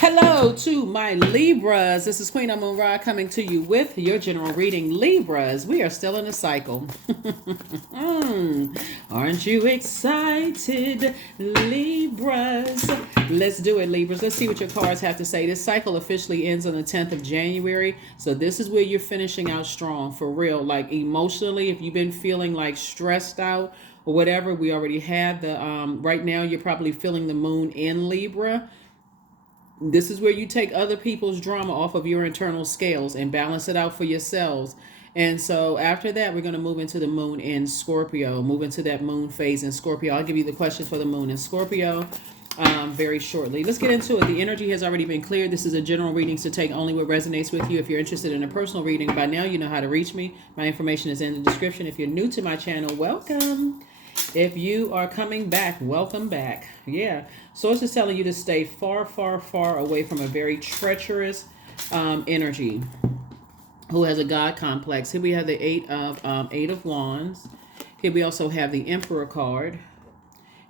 Hello to my Libras. This is Queen Amun Ra coming to you with your general reading. Libras, we are still in a cycle. Aren't you excited, Libras? Let's do it, Libras. Let's see what your cards have to say. This cycle officially ends on the 10th of January. So this is where you're finishing out strong, for real. Like emotionally, if you've been feeling like stressed out or whatever, we already have the, right now you're probably feeling the moon in Libra. This is where you take other people's drama off of your internal scales and balance it out for yourselves. And so after that, we're going to move into the moon in Scorpio, move into that moon phase in Scorpio. I'll give you the questions for the moon in Scorpio very shortly. Let's get into it. The energy has already been cleared. This is a general reading, so take only what resonates with you. If you're interested in a personal reading, by now you know how to reach me. My information is in the description. If you're new to my channel, welcome. If you are coming back, welcome back. Yeah. Source is telling you to stay far, far, far away from a very treacherous energy who has a God complex. Here we have the Eight of Wands. Here we also have the Emperor card.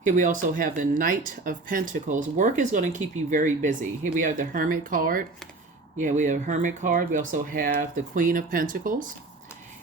Here we also have the Knight of Pentacles. Work is going to keep you very busy. Here we have the Hermit card. Yeah, we have Hermit card. We also have the Queen of Pentacles.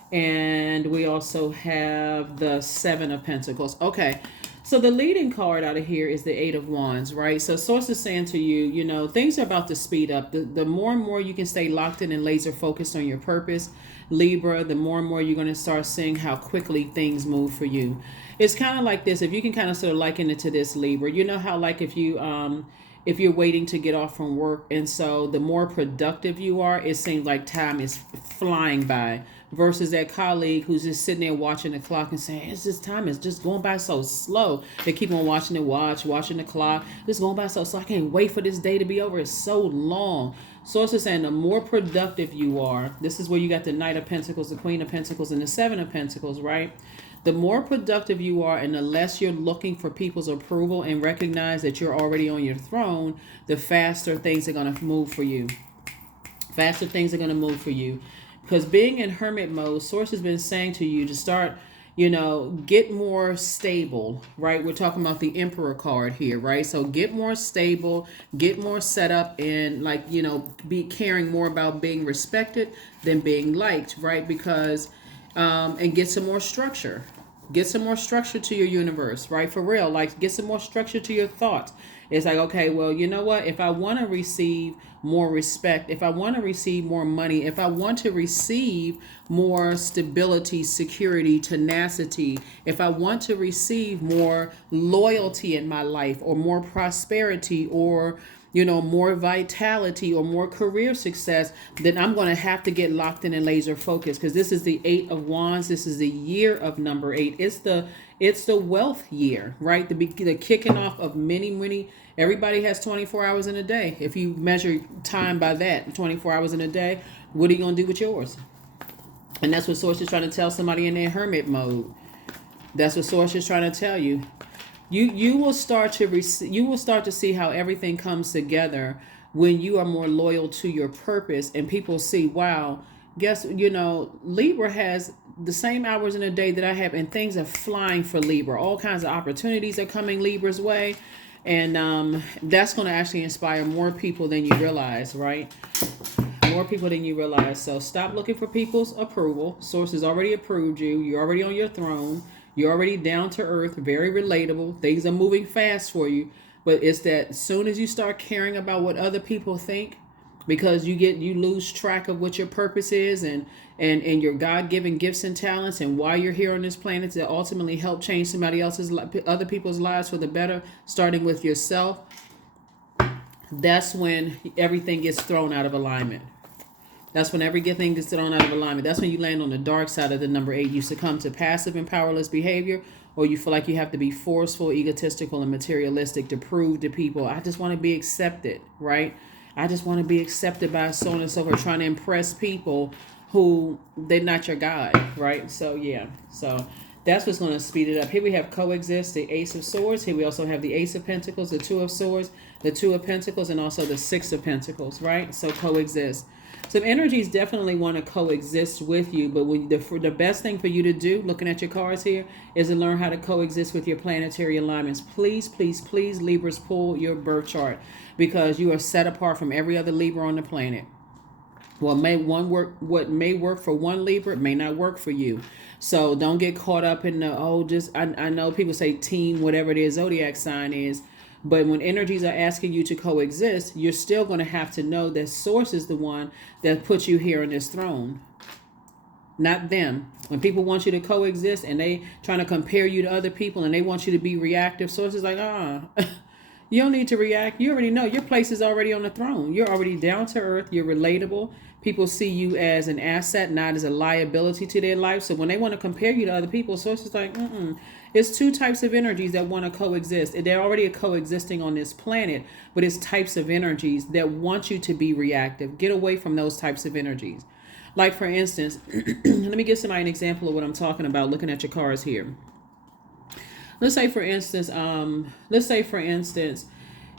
And we also have the Seven of Pentacles. Okay, so the leading card out of here is the Eight of Wands, right? So Source is saying to you, you know, things are about to speed up. The more and more you can stay locked in and laser focused on your purpose, Libra, the more and more you're going to start seeing how quickly things move for you. It's kind of like this. If you can kind of sort of liken it to this, Libra, you know how like if you're waiting to get off from work, and so the more productive you are, it seems like time is flying by, versus that colleague who's just sitting there watching the clock and saying, it's just time is just going by so slow. They keep on watching the clock. It's going by so slow. I can't wait for this day to be over. It's so long. So it's just saying the more productive you are, this is where you got the Knight of Pentacles, the Queen of Pentacles, and the Seven of Pentacles, right? The more productive you are and the less you're looking for people's approval and recognize that you're already on your throne, the faster things are going to move for you. Faster things are going to move for you. Because being in hermit mode, Source has been saying to you to start, you know, get more stable, right? We're talking about the Emperor card here, right? So get more stable, get more set up, and like, you know, be caring more about being respected than being liked, right? Because, and get some more structure. Get some more structure to your universe, right? For real, like get some more structure to your thoughts. It's like, okay, well, you know what? If I want to receive more respect, if I want to receive more money, if I want to receive more stability, security, tenacity, if I want to receive more loyalty in my life or more prosperity or, you know, more vitality or more career success, then I'm going to have to get locked in and laser focused, because this is the Eight of Wands. This is the year of number 8. It's the wealth year, right? The kicking off of many, everybody has 24 hours in a day. If you measure time by that, 24 hours in a day, what are you going to do with yours? And that's what Source is trying to tell somebody in their hermit mode. That's what Source is trying to tell you. You will start to see how everything comes together when you are more loyal to your purpose, and people see, wow, you know, Libra has the same hours in a day that I have, and things are flying for Libra. All kinds of opportunities are coming Libra's way, and that's going to actually inspire more people than you realize, right? More people than you realize. So stop looking for people's approval. Source has already approved you. You're already on your throne. You're already down to earth, very relatable. Things are moving fast for you. But it's that as soon as you start caring about what other people think, because you lose track of what your purpose is and your God-given gifts and talents and why you're here on this planet to ultimately help change other people's lives for the better, starting with yourself. That's when everything gets thrown out of alignment. That's when everything gets thrown out of alignment. That's when you land on the dark side of the number 8. You succumb to passive and powerless behavior, or you feel like you have to be forceful, egotistical, and materialistic to prove to people, I just want to be accepted, right? I just want to be accepted by so on and so forth, trying to impress people who they're not your God, right? So, yeah. So that's what's going to speed it up. Here we have coexist, the Ace of Swords. Here we also have the Ace of Pentacles, the Two of Swords, the Two of Pentacles, and also the Six of Pentacles, right? So coexist. Some energies definitely want to coexist with you, but the best thing for you to do, looking at your cards here, is to learn how to coexist with your planetary alignments. Please, please, please, Libras, pull your birth chart, because you are set apart from every other Libra on the planet. What may work for one Libra may not work for you. So don't get caught up in the I know people say team, whatever their zodiac sign is. But when energies are asking you to coexist, you're still going to have to know that source is the one that puts you here on this throne, not them. When people want you to coexist and they trying to compare you to other people and they want you to be reactive, source is like, you don't need to react. You already know your place is already on the throne. You're already down to earth. You're relatable. People see you as an asset, not as a liability to their life. So when they want to compare you to other people, source is like, It's two types of energies that want to coexist. They're already coexisting on this planet, but it's types of energies that want you to be reactive. Get away from those types of energies. Like, for instance, let me give somebody an example of what I'm talking about looking at your cards here. Let's say for instance,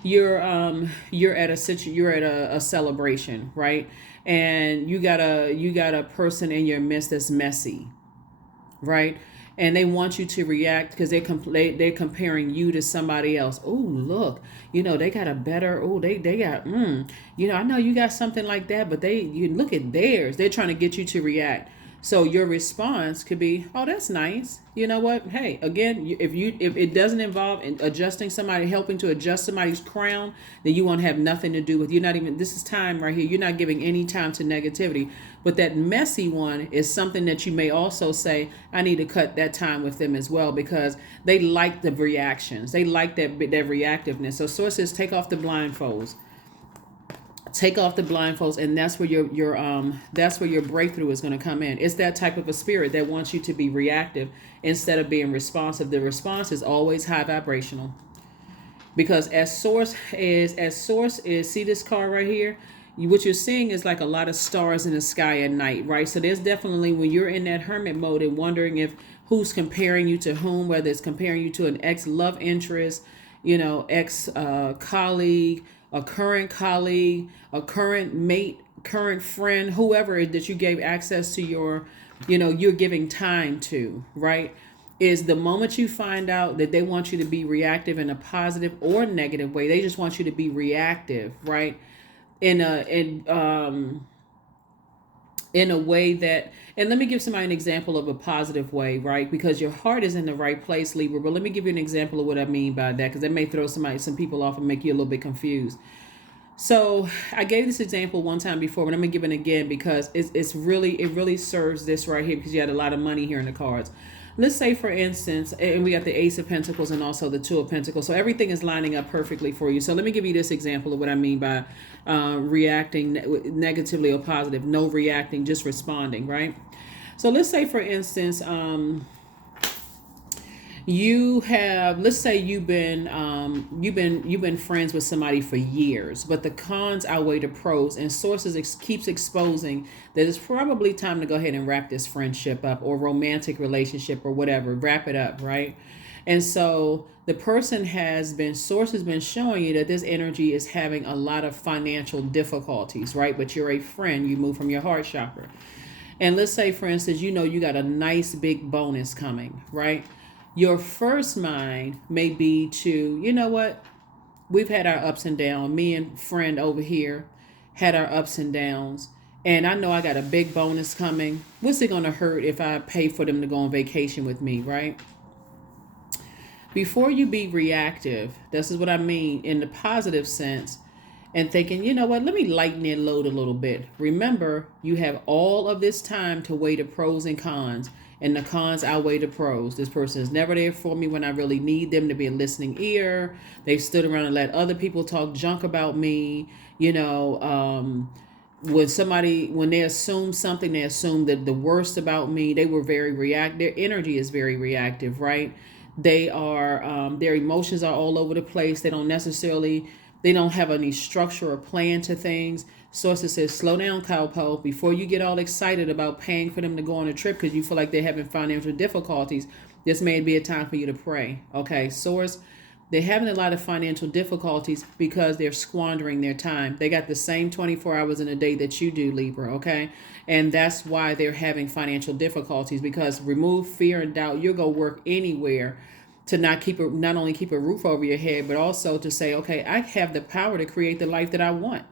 you're at a celebration, right? And you got a person in your midst that's messy, right? And they want you to react because they're comparing you to somebody else. Oh, look, they got a better. Oh, they got. I know you got something like that, but you look at theirs. They're trying to get you to react. So your response could be, "Oh, that's nice. You know what? Hey, again, if it doesn't involve adjusting somebody, helping to adjust somebody's crown, then you won't have nothing to do with. You're not even. This is time right here. You're not giving any time to negativity. But that messy one is something that you may also say, I need to cut that time with them as well, because they like the reactions. They like that reactiveness. So sources, take off the blindfolds. Take off the blindfolds, and that's where your breakthrough is going to come in. It's that type of a spirit that wants you to be reactive instead of being responsive. The response is always high vibrational, because as source is see this card right here. What you're seeing is like a lot of stars in the sky at night, right? So there's definitely, when you're in that hermit mode and wondering if who's comparing you to whom, whether it's comparing you to an ex love interest, ex colleague, a current mate, current friend, whoever that you gave access to you're giving time to, right? Is the moment you find out that they want you to be reactive in a positive or negative way. They just want you to be reactive, right? In a way that, and let me give somebody an example of a positive way, right? Because your heart is in the right place, Libra. But let me give you an example of what I mean by that, because that may throw some people off and make you a little bit confused. So I gave this example one time before, but I'm gonna give it again because it really serves this right here, because you had a lot of money here in the cards. Let's say, for instance, and we got the Ace of Pentacles and also the Two of Pentacles. So everything is lining up perfectly for you. So let me give you this example of what I mean by reacting negatively or positive. No reacting, just responding, right? So let's say, for instance, let's say you've been friends with somebody for years, but the cons outweigh the pros, and sources keeps exposing that it's probably time to go ahead and wrap this friendship up or romantic relationship or whatever, wrap it up, right? And so the person source has been showing you that this energy is having a lot of financial difficulties, right? But you're a friend, you move from your heart chakra. And let's say, for instance, you got a nice big bonus coming, right? Your first mind may be to, you know what? We've had our ups and downs. Me and friend over here had our ups and downs. And I know I got a big bonus coming. What's it going to hurt if I pay for them to go on vacation with me, right? Before you be reactive, this is what I mean in the positive sense, and thinking, you know what, let me lighten their load a little bit. Remember, you have all of this time to weigh the pros and cons. And the cons outweigh the pros. This person is never there for me when I really need them to be a listening ear. They've stood around and let other people talk junk about me. When they assume something, they assume that the worst about me. They were very reactive. Their energy is very reactive, right? They are, their emotions are all over the place. They don't have any structure or plan to things. Sources says, slow down, cowpoke. Before you get all excited about paying for them to go on a trip because you feel like they're having financial difficulties, this may be a time for you to pray. Okay, source, They're having a lot of financial difficulties because they're squandering their time. They got the same 24 hours in a day that you do, Libra, okay? And that's why they're having financial difficulties, because remove fear and doubt. You'll go work anywhere to not only keep a roof over your head, but also to say, okay, I have the power to create the life that I want.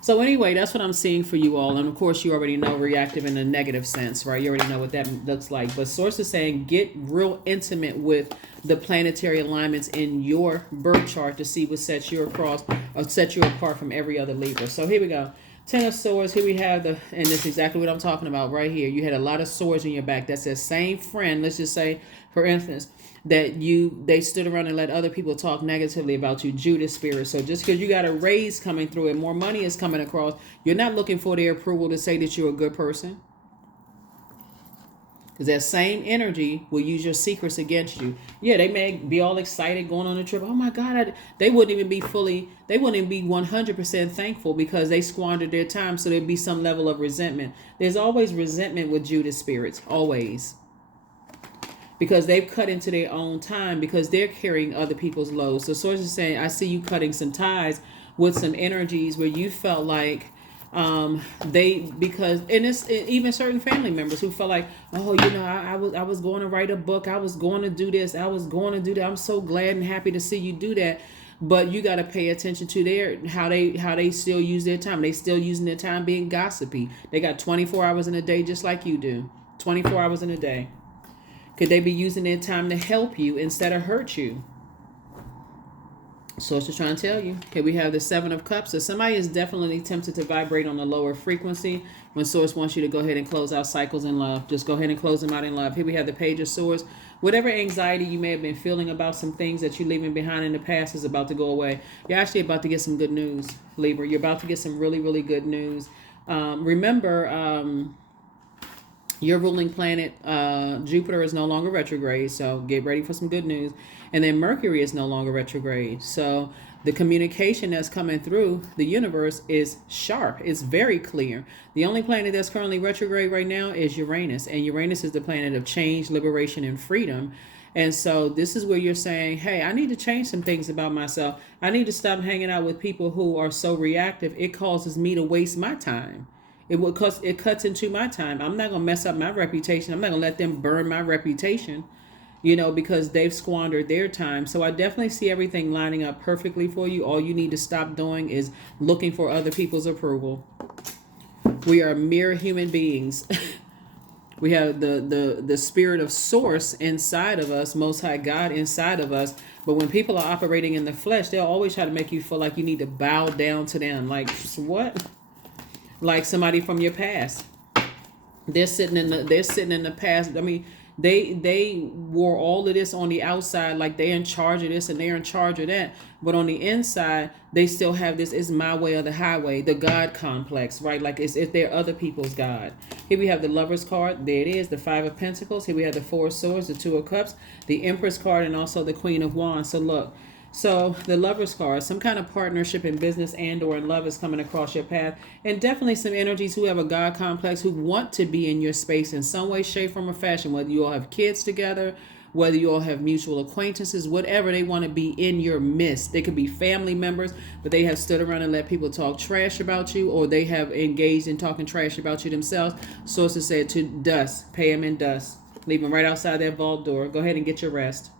So anyway, that's what I'm seeing for you all. And of course, you already know reactive in a negative sense, right? You already know what that looks like. But Source is saying get real intimate with the planetary alignments in your birth chart to see what sets you across or sets you apart from every other Libra. So here we go. Ten of Swords. Here we have and this is exactly what I'm talking about right here. You had a lot of swords in your back. That's that same friend. Let's just say, for instance, that they stood around and let other people talk negatively about you, Judas spirit. So just because you got a raise coming through and more money is coming across, you're not looking for their approval to say that you're a good person. Because that same energy will use your secrets against you. Yeah, they may be all excited going on a trip. Oh my God, they wouldn't even be 100% thankful because they squandered their time. So there'd be some level of resentment. There's always resentment with Judas spirits, always. Because they've cut into their own time because they're carrying other people's loads. So Source is saying, I see you cutting some ties with some energies where you felt like it's even certain family members who felt like, oh, I was going to write a book. I was going to do this. I was going to do that. I'm so glad and happy to see you do that. But you got to pay attention to how they still use their time. They still using their time being gossipy. They got 24 hours in a day just like you do. 24 hours in a day. Could they be using their time to help you instead of hurt you? So it's just trying to tell you. Okay, we have the Seven of Cups. So somebody is definitely tempted to vibrate on a lower frequency when Source wants you to go ahead and close out cycles in love. Just go ahead and close them out in love. Here we have the Page of Swords. Whatever anxiety you may have been feeling about some things that you're leaving behind in the past is about to go away. You're actually about to get some good news, Libra. You're about to get some really, really good news. Remember, your ruling planet, Jupiter, is no longer retrograde, so get ready for some good news. And then Mercury is no longer retrograde. So the communication that's coming through the universe is sharp. It's very clear. The only planet that's currently retrograde right now is Uranus. And Uranus is the planet of change, liberation, and freedom. And so this is where you're saying, hey, I need to change some things about myself. I need to stop hanging out with people who are so reactive. It causes me to waste my time. It cuts into my time. I'm not going to mess up my reputation. I'm not going to let them burn my reputation, because they've squandered their time. So I definitely see everything lining up perfectly for you. All you need to stop doing is looking for other people's approval. We are mere human beings. We have the spirit of Source inside of us, Most High God inside of us. But when people are operating in the flesh, they'll always try to make you feel like you need to bow down to them. Like, what? Like somebody from your past. They're sitting in the past. I mean, they wore all of this on the outside, like they're in charge of this and they're in charge of that. But on the inside, they still have this is my way or the highway, the God complex, right? Like it's if they're other people's God. Here we have the Lover's card. There it is, the Five of Pentacles. Here we have the Four of Swords, the Two of Cups, the Empress card, and also the Queen of Wands. So look. So the Lover's card, some kind of partnership in business and or in love is coming across your path. And definitely some energies who have a God complex who want to be in your space in some way, shape, form, or fashion. Whether you all have kids together, whether you all have mutual acquaintances, whatever, they want to be in your midst. They could be family members, but they have stood around and let people talk trash about you, or they have engaged in talking trash about you themselves. Sources said to dust, pay them in dust. Leave them right outside that vault door. Go ahead and get your rest.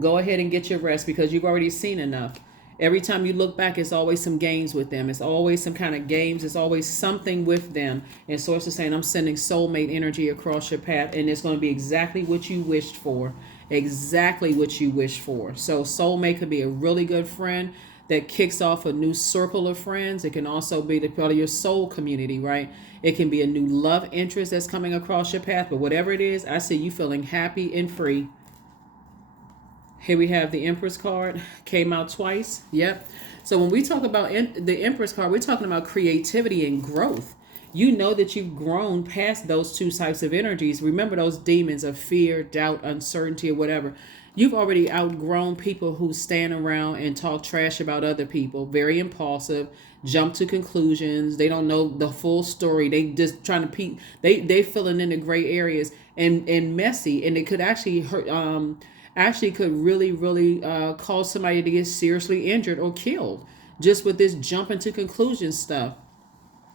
Go ahead and get your rest because you've already seen enough. Every time you look back, it's always some games with them. It's always some kind of games. It's always something with them. And Source is saying, I'm sending soulmate energy across your path, and it's going to be exactly what you wished for. Exactly what you wished for. So soulmate could be a really good friend that kicks off a new circle of friends. It can also be the part of your soul community, right? It can be a new love interest that's coming across your path. But whatever it is, I see you feeling happy and free. Here we have the Empress card, came out twice. Yep. So when we talk about the Empress card, we're talking about creativity and growth. You know that you've grown past those two types of energies. Remember those demons of fear, doubt, uncertainty, or whatever. You've already outgrown people who stand around and talk trash about other people. Very impulsive, jump to conclusions. They don't know the full story. They just trying to they filling in the gray areas and messy. And it could actually hurt actually could really, really cause somebody to get seriously injured or killed just with this jumping to conclusions stuff.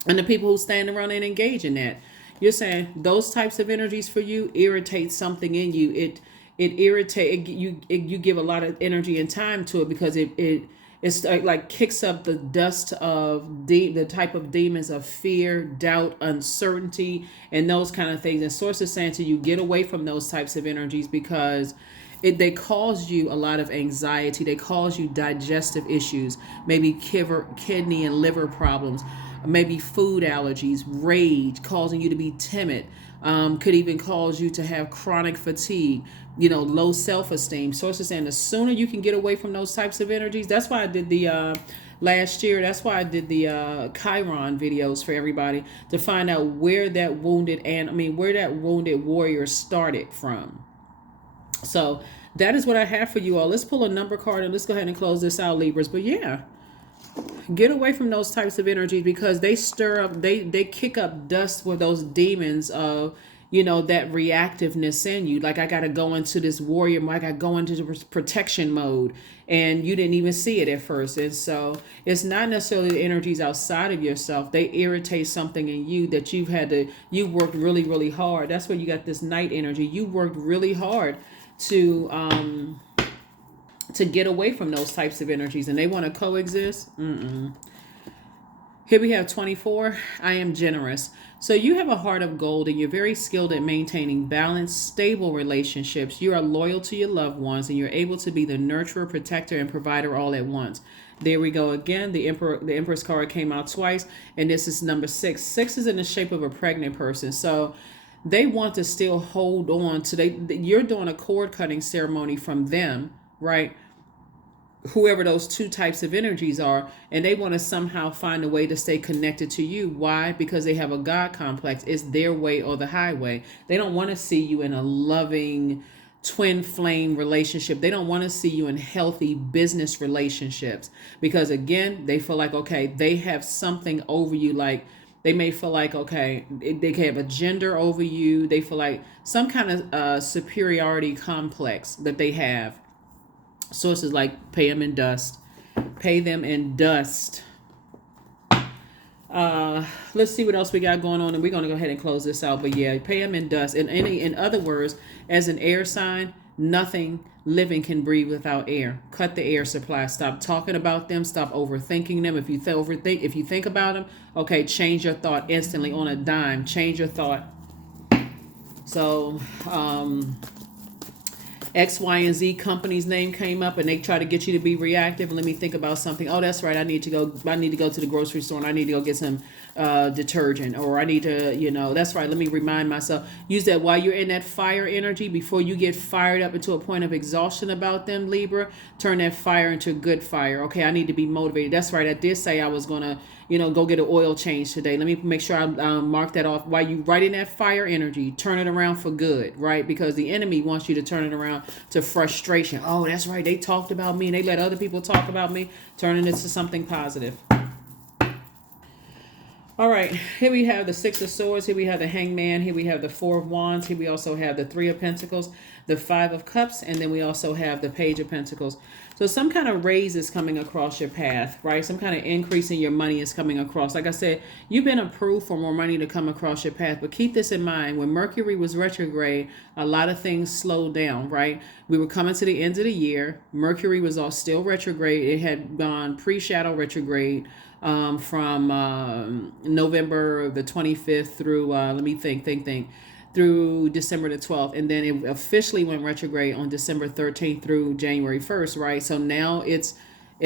And the people who stand around and engage in that, you're saying those types of energies for you irritate something in you. It irritate you. You give a lot of energy and time to it because it's like kicks up the dust of the type of demons of fear, doubt, uncertainty, and those kind of things. And source is saying to you, get away from those types of energies because they cause you a lot of anxiety. They cause you digestive issues, maybe kidney and liver problems, maybe food allergies, rage, causing you to be timid. Could even cause you to have chronic fatigue, low self-esteem. Sources saying the sooner you can get away from those types of energies. That's why I did the last year. That's why I did the Chiron videos for everybody to find out where that wounded warrior started from. So that is what I have for you all. Let's pull a number card and let's go ahead and close this out, Libras. But yeah, get away from those types of energies because they stir up, they kick up dust with those demons of, that reactiveness in you. Like, I got to go into this warrior mode. I got to go into the protection mode. And you didn't even see it at first. And so it's not necessarily the energies outside of yourself. They irritate something in you that you worked really, really hard. That's where you got this night energy. You worked really hard to get away from those types of energies, and they want to coexist. Here we have 24. I am generous. So you have a heart of gold and you're very skilled at maintaining balanced, stable relationships. You are loyal to your loved ones and you're able to be the nurturer, protector, and provider all at once. There we go again. The Empress card came out twice, and this is number 6. 6 is in the shape of a pregnant person. So they want to still hold on to you're doing a cord cutting ceremony from them, right? Whoever those two types of energies are, and they want to somehow find a way to stay connected to you. Why? Because they have a God complex. It's their way or the highway. They don't want to see you in a loving twin flame relationship. They don't want to see you in healthy business relationships because, again, they feel like, okay, they have something over you. Like, they may feel like, okay, they can have a gender over you. They feel like some kind of superiority complex that they have. Sources like pay them in dust. Pay them in dust. Let's see what else we got going on, and we're going to go ahead and close this out. But yeah, pay them in dust. In other words, as an air sign, nothing living can breathe without air. Cut the air supply. Stop talking about them. Stop overthinking them. If you think about them, okay, change your thought instantly on a dime. Change your thought. So, X, Y, and Z company's name came up and they try to get you to be reactive. Let me think about something. Oh, that's right. I need to go to the grocery store and I need to go get some detergent, or I need to, that's right. Let me remind myself. Use that while you're in that fire energy before you get fired up into a point of exhaustion about them, Libra. Turn that fire into good fire. Okay, I need to be motivated. That's right. I did say I was going to, go get an oil change today. Let me make sure I mark that off. While you right in that fire energy, turn it around for good, right? Because the enemy wants you to turn it around to frustration. Oh, that's right. They talked about me and they let other people talk about me. Turning it to something positive. All right, here we have the 6 of Swords. Here we have the Hangman. Here we have the 4 of Wands. Here we also have the 3 of Pentacles, the 5 of Cups, and then we also have the Page of Pentacles. So some kind of raise is coming across your path, right? Some kind of increase in your money is coming across. Like I said, you've been approved for more money to come across your path, but keep this in mind. When Mercury was retrograde, a lot of things slowed down, right? We were coming to the end of the year. Mercury was all still retrograde. It had gone pre-shadow retrograde from November the 25th through, through December the 12th. And then it officially went retrograde on December 13th through January 1st, right? So now it's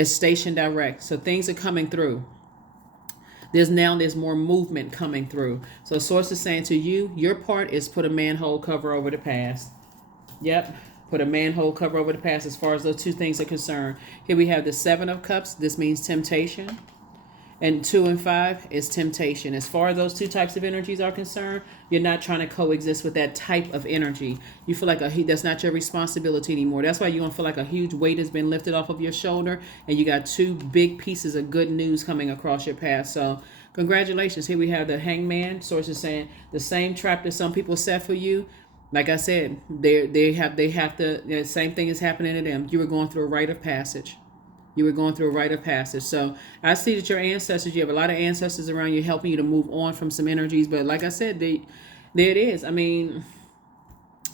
station direct. So things are coming through. There's more movement coming through. So source is saying to you, your part is put a manhole cover over the past. Yep. Put a manhole cover over the past as far as those two things are concerned. Here we have the 7 of Cups. This means temptation. And 2 and 5 is temptation. As far as those two types of energies are concerned, you're not trying to coexist with that type of energy. You feel like that's not your responsibility anymore. That's why you're going to feel like a huge weight has been lifted off of your shoulder, and you got 2 big pieces of good news coming across your path. So congratulations. Here we have the Hangman. Source is saying the same trap that some people set for you, Like I said, they have to. The same thing is happening to them. You were going through a rite of passage. You were going through a rite of passage. So I see that your ancestors, you have a lot of ancestors around you helping you to move on from some energies. But like I said, there it is. I mean,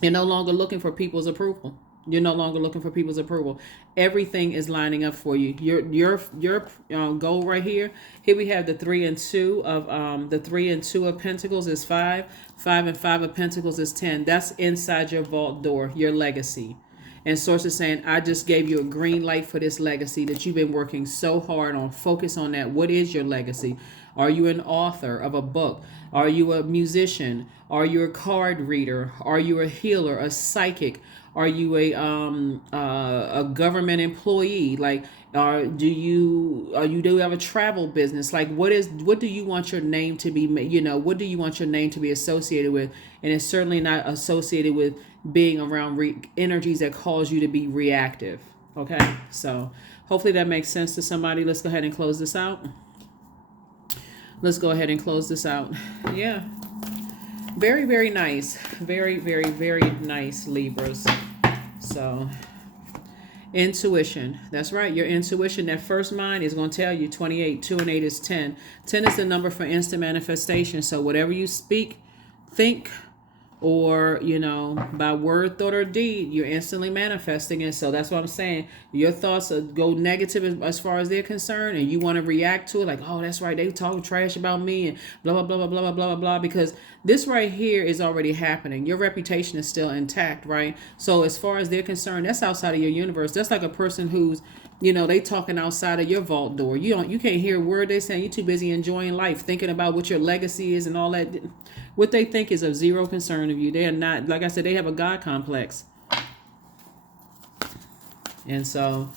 you're no longer looking for people's approval. You're no longer looking for people's approval. Everything is lining up for you. Your goal right here. Here we have the 3 and 2 of the 3 and 2 of Pentacles is 5. 5 and 5 of Pentacles is 10. That's inside your vault door. Your legacy. And Source is saying, I just gave you a green light for this legacy that you've been working so hard on. Focus on that. What is your legacy? Are you an author of a book? Are you a musician? Are you a card reader? Are you a healer, a psychic? Are you a government employee? Like, do you have a travel business? Like, what do you want your name to be? You know, what do you want your name to be associated with? And it's certainly not associated with being around energies that cause you to be reactive. Okay, so hopefully that makes sense to somebody. Let's go ahead and close this out. Let's go ahead and close this out. Yeah. Very, very nice. Very, very, very nice, Libras. So, intuition. That's right. Your intuition, that first mind is going to tell you 28. 2 and 8 is 10. 10 is the number for instant manifestation. So, whatever you speak, think, or, you know, by word, thought, or deed, you're instantly manifesting it. So that's what I'm saying. Your thoughts go negative as far as they're concerned, and you want to react to it like, oh, that's right, they talk trash about me and blah, blah, blah, blah, blah, blah, blah, blah, because this right here is already happening. Your reputation is still intact, right? So as far as they're concerned, that's outside of your universe. That's like a person who's, you know, they talking outside of your vault door. You can't hear a word they're saying. You're too busy enjoying life, thinking about what your legacy is and all that. What they think is of zero concern of you. They are not, like I said, they have a God complex. And so,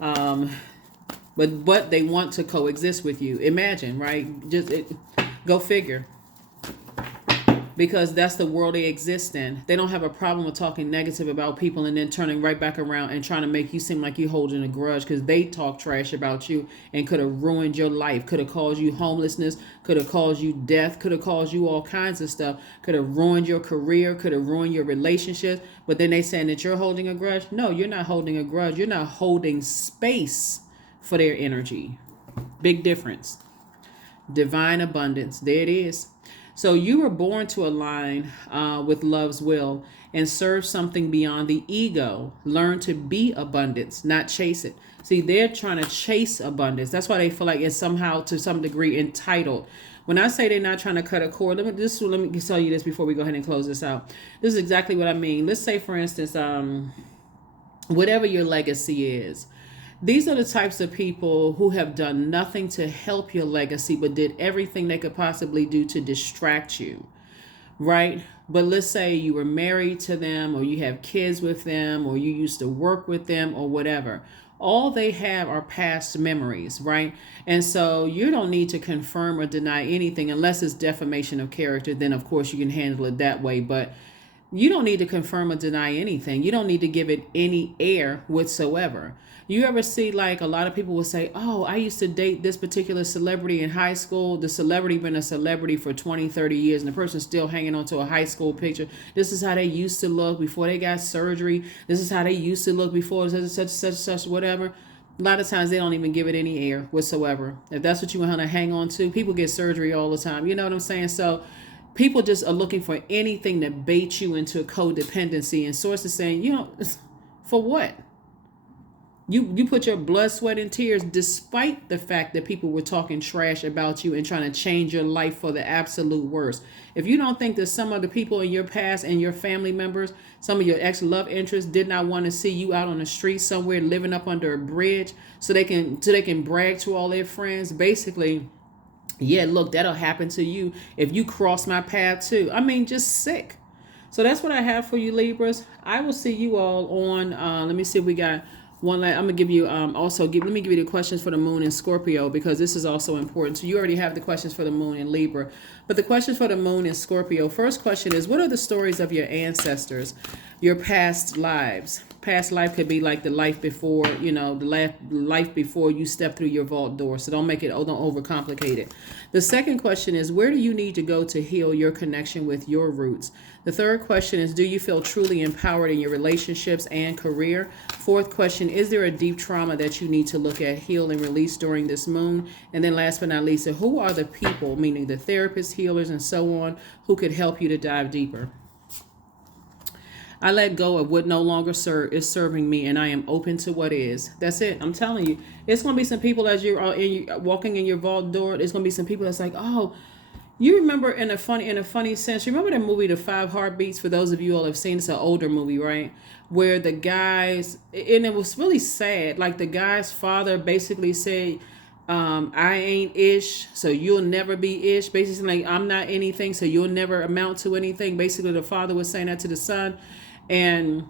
but they want to coexist with you. Imagine, right? Go figure. Because that's the world they exist in. They don't have a problem with talking negative about people and then turning right back around and trying to make you seem like you're holding a grudge because they talk trash about you and could have ruined your life, could have caused you homelessness, could have caused you death, could have caused you all kinds of stuff, could have ruined your career, could have ruined your relationships. But then they saying that you're holding a grudge. No, you're not holding a grudge. You're not holding space for their energy. Big difference. Divine abundance. There it is. So you were born to align with love's will and serve something beyond the ego. Learn to be abundance, not chase it. See, they're trying to chase abundance. That's why they feel like it's somehow to some degree entitled. When I say they're not trying to cut a cord, let me tell you this before we go ahead and close this out. This is exactly what I mean. Let's say, for instance, whatever your legacy is. These are the types of people who have done nothing to help your legacy, but did everything they could possibly do to distract you, right? But let's say you were married to them, or you have kids with them, or you used to work with them, or whatever. All they have are past memories, right? And so you don't need to confirm or deny anything unless it's defamation of character. Then, of course, you can handle it that way. But you don't need to confirm or deny anything. You don't need to give it any air whatsoever. You ever see, like, a lot of people will say, oh, I used to date this particular celebrity in high school. The celebrity been a celebrity for 20, 30 years, and the person's still hanging on to a high school picture. This is how they used to look before they got surgery. This is how they used to look before such, whatever. A lot of times they don't even give it any air whatsoever. If that's what you want to hang on to, people get surgery all the time. You know what I'm saying? So people just are looking for anything to bait you into a codependency. And Source is saying, for what? You put your blood, sweat, and tears despite the fact that people were talking trash about you and trying to change your life for the absolute worst. If you don't think that some of the people in your past and your family members, some of your ex-love interests did not want to see you out on the street somewhere living up under a bridge so they can brag to all their friends, basically, yeah, look, that'll happen to you if you cross my path too. I mean, just sick. So that's what I have for you, Libras. I will see you all on, let me see if we got one. I'm going to give you let me give you the questions for the moon in Scorpio, because this is also important. So you already have the questions for the moon in Libra, but the questions for the moon in Scorpio. First question is, what are the stories of your ancestors? your past lives. Past life could be like the life before, the life before you step through your vault door. So don't don't overcomplicate it. The second question is, where do you need to go to heal your connection with your roots? The third question is, do you feel truly empowered in your relationships and career? Fourth question, is there a deep trauma that you need to look at, heal, and release during this moon? And then last but not least, who are the people, meaning the therapists, healers, and so on, who could help you to dive deeper? I let go of what no longer is serving me, and I am open to what is. That's it. I'm telling you, it's going to be some people as you're walking in your vault door. There's going to be some people that's like, oh, you remember in a funny sense. Remember the movie The Five Heartbeats? For those of you all have seen, it's an older movie, right? Where the guys, and it was really sad. Like the guy's father basically said, I ain't ish, so you'll never be ish. Basically, like, I'm not anything, so you'll never amount to anything. Basically, the father was saying that to the son. And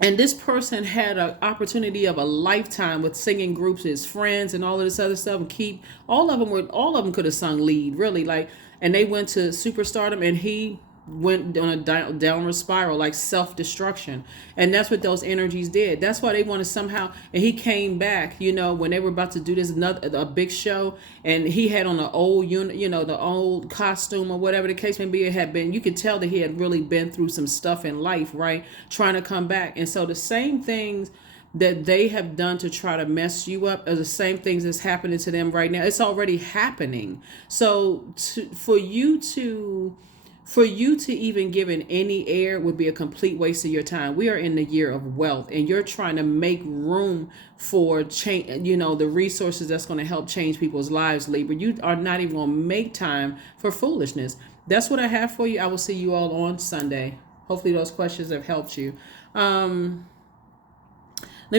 this person had an opportunity of a lifetime with singing groups, his friends, and all of this other stuff. And all of them could have sung lead, really. Like, and they went to superstardom, and he went on a downward spiral, like self-destruction. And that's what those energies did. That's why they wanted somehow, and he came back, when they were about to do a big show, and he had on the old the old costume or whatever the case may be. It had been, you could tell that he had really been through some stuff in life, right? Trying to come back. And so the same things that they have done to try to mess you up are the same things that's happening to them right now. It's already happening. So for you to even give in any air would be a complete waste of your time. We are in the year of wealth, and you're trying to make room for change, the resources that's going to help change people's lives, Libra. You are not even going to make time for foolishness. That's what I have for you. I will see you all on Sunday. Hopefully those questions have helped you. Let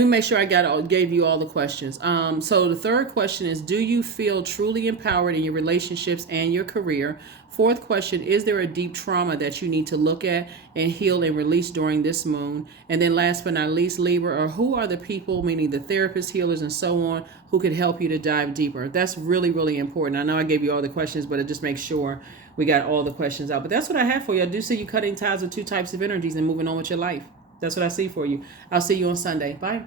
me make sure I gave you all the questions. So the third question is, do you feel truly empowered in your relationships and your career? Fourth question, is there a deep trauma that you need to look at and heal and release during this moon? And then last but not least, Libra, or who are the people, meaning the therapists, healers, and so on, who could help you to dive deeper? That's really, really important. I know I gave you all the questions, but it just makes sure we got all the questions out. But that's what I have for you. I do see you cutting ties with two types of energies and moving on with your life. That's what I see for you. I'll see you on Sunday. Bye.